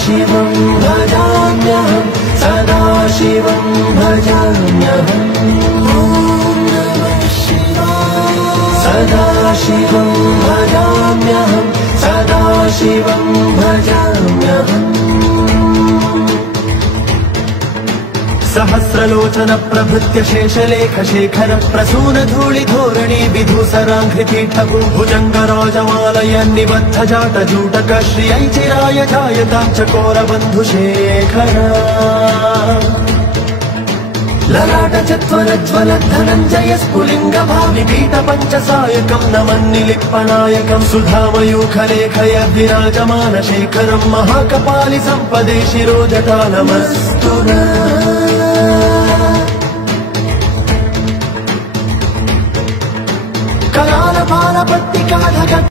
शिवं भजाम्यहं सदा शिवं भजाम्यहम् सदा शिवं भजाम्यहं सदा शिवं भजाम्यहम् सहस्रलोचन प्रभृत्य शेषलेख शेखर प्रसून धूलि धोरणी विधूसराङ्घ्रिपीठभू भुजङ्गराजमालय निबद्ध जाट जूटक श्रियै चिराय जायतां चकोर बन्धुशेखर ललाट चत्वरज्वल धनञ्जय स्फुलिङ्ग भावि पीठ पञ्चसायकं नमन्निलिप्पनायकं सुधामयूखलेखय विराजमान शेखरं महाकपालि सम्पदे शिरोजटालमस्तु कराल पाल पट्टिका